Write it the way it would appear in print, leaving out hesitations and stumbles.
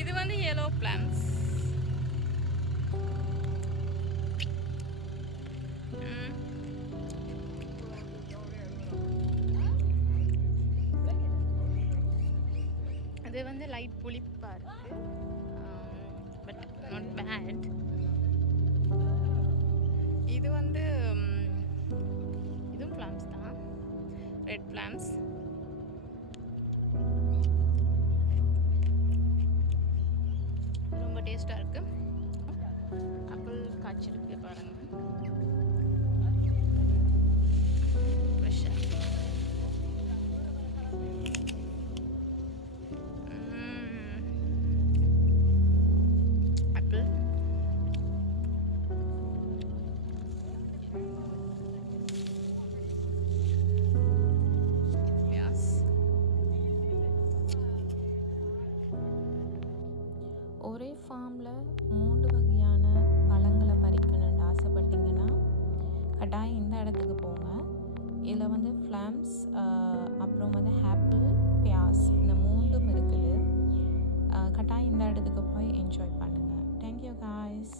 இது வந்து yellow plants. இது வந்து லைட் புளிப்பா இருக்கு, பட் நாட் பேட். இது வந்து இதுவும் பிளாம்ஸ் தான், ரெட் பிளாம்ஸ். ரொம்ப டேஸ்டாக இருக்கு. ஆப்பிள் காய்ச்சிருக்கு பாருங்க, ஃப்ரெஷ்ஷாக. ஆப்பிள் ஒரே ஃபார்மில் 3 வகையான பழங்களை பறிக்கணும்னு ஆசைப்பட்டீங்கன்னா கட்டாயம் இந்த இடத்துக்கு போங்க. இதில் வந்து ஃப்ளாம்ஸ், அப்புறம் வந்து ஆப்பிள், பியாஸ், இந்த 3ம் இருக்குது. கட்டாயம் இந்த இடத்துக்கு போய் என்ஜாய் பண்ணுங்கள். Thank you guys.